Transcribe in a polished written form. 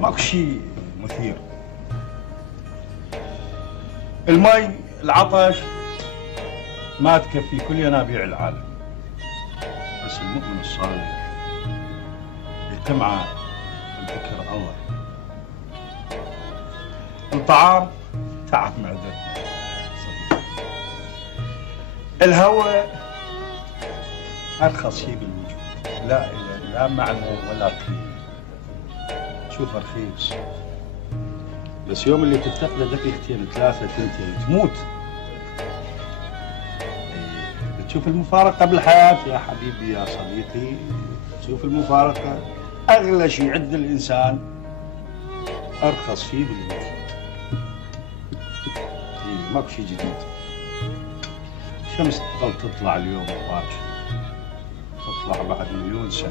ماكو شيء مثير. المي، العطش ما تكفي كل ينابيع العالم، بس المؤمن الصالح يجتمع بذكر الله. الطعام تعب معدتنا، الهواء ارخص شيء بالوجود، لا معنى ولا قيمه. شوف رخيص، بس يوم اللي تفتقده دقيقتين ثلاثه تنتهي تموت. تشوف المفارقه بالحياه يا حبيبي يا صديقي، تشوف المفارقه اغلى شيء عند الانسان، ارخص شيء بالوجود. ماكو شيء جديد. الشمس تظل تطلع اليوم وباكر، تطلع بعد مليون سنة.